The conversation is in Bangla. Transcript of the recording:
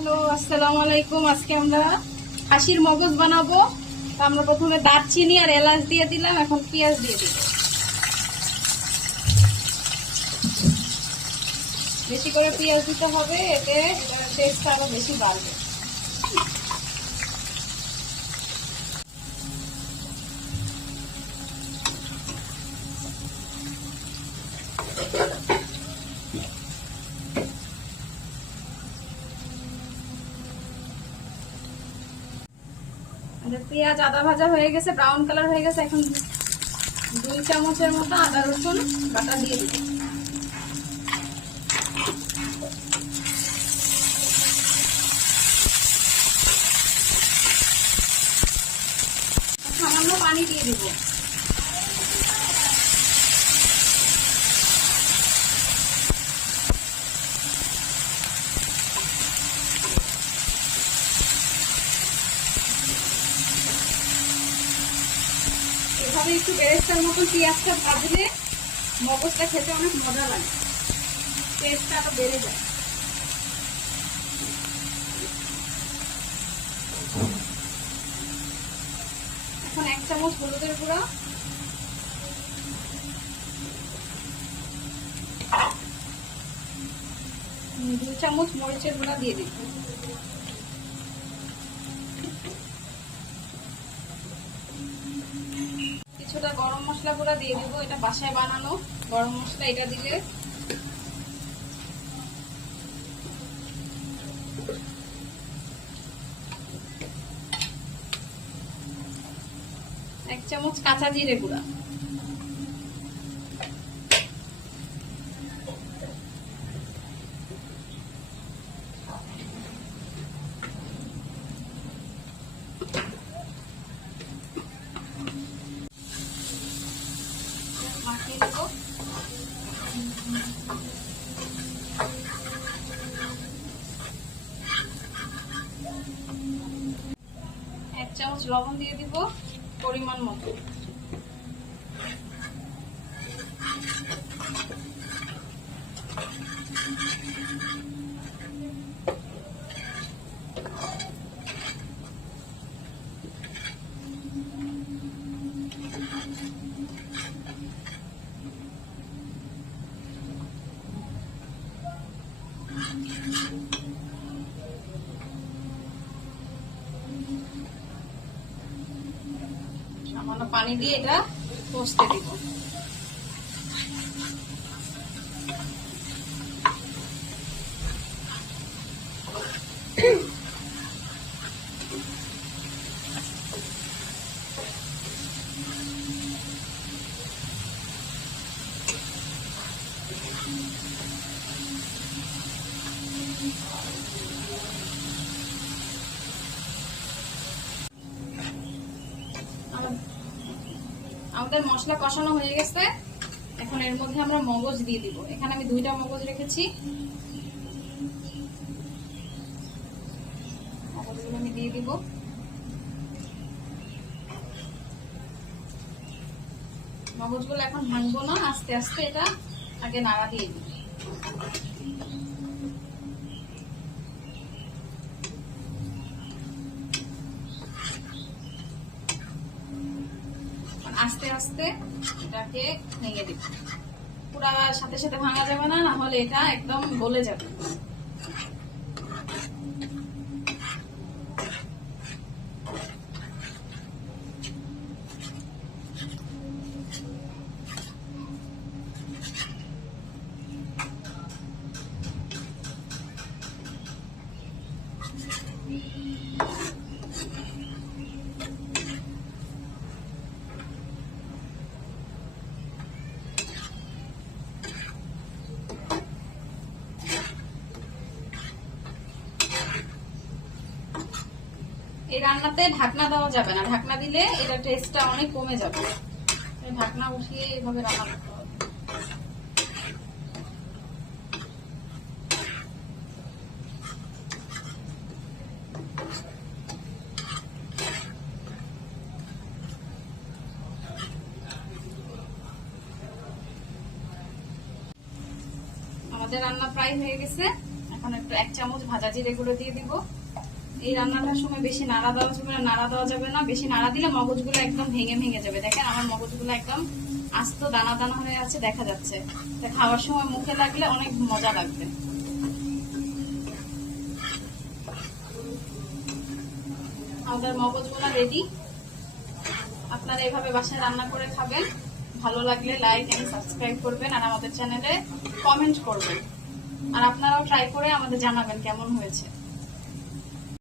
হ্যালো, আসসালামু আলাইকুম। আজকে আমরা হাসির মগজ বানাবো। আমরা প্রথমে দারচিনি আর এলাচ দিয়ে দিলাম, এখন পেঁয়াজ দিয়ে দিব বেশি করে পেঁয়াজ দিতে হবে, এতে টেস্ট আরও বেশি বাড়বে। পেঁয়াজ, আদা ভাজা হয়ে গেছে ব্রাউন কালার হয়ে গেছে, এখন দুই চামচের মতো আদা, রসুন বাটা দিয়ে দিব। সামান্য পানি দিয়ে দিব। এভাবে একটু বেরেস্তার মতো পেঁয়াজটা ভাজলে মগজটা খেতে অনেক মজা লাগে। টেস্টটা আরও বেড়ে যায়। এখন এক চামচ হলুদের গুঁড়া। দুই চামচ মরিচের গুঁড়া দিয়ে দিই কিছুটা গরম মশলা গুঁড়া দিয়ে দিব। এটা বাসায় বানানো। গরম মশলা এটা দিলে এক চামচ কাঁচা জিরে গুঁড়া মাখিয়ে দেবো এক চামচ লবণ দিয়ে দিব পরিমাণ মতো। সামান্য পানি দিয়ে এটা কষতে দিব আমার- আমাদের মশলা কষানো হয়ে গেছে। এখন এর মধ্যে আমরা মগজ দিয়ে দিব। এখানে আমি দুইটা মগজ রেখেছি। মগজগুলো আমি দিয়ে দিব। মগজগুলো এখন ভাঙবো না, আস্তে আস্তে এটা আগে নাড়া দিয়ে দিব। আস্তে আস্তে এটাকে ভেঙে দিব। পুরা সাথে সাথে ভাঙা যাবে না না হলে এটা একদম গলে যাবে। এই রান্নাতে ঢাকনা দেওয়া যাবে না। ঢাকনা দিলে এটা টেস্টটা অনেক কমে যাবে। ঢাকনা উঠিয়ে এভাবে রান্না করতে হবে। আমাদের রান্না প্রায় হয়ে গেছে। এখন ছোট্ট এক চামচ ভাজা জিরে গুঁড়ো দিয়ে দিব। এই রান্নাটার সময় বেশি নাড়া দেওয়া যাবে না, নাড়া দেওয়া যাবে না। বেশি নাড়া দিলে মগজগুলো একদম ভেঙে ভেঙে যাবে। দেখেন আমার মগজগুলো একদম আস্ত দানা দানা হয়ে আছে, দেখা যাচ্ছে। তা খাওয়ার সময় মুখে লাগলে অনেক মজা লাগবে। আমাদের মগজগুলো রেডি আপনারা এভাবে বাসায় রান্না করে খাবেন। ভালো লাগলে লাইক এন্ড সাবস্ক্রাইব করবেন আর আমাদের চ্যানেলে কমেন্ট করবেন। আর আপনারাও ট্রাই করে আমাদের জানাবেন কেমন হয়েছে।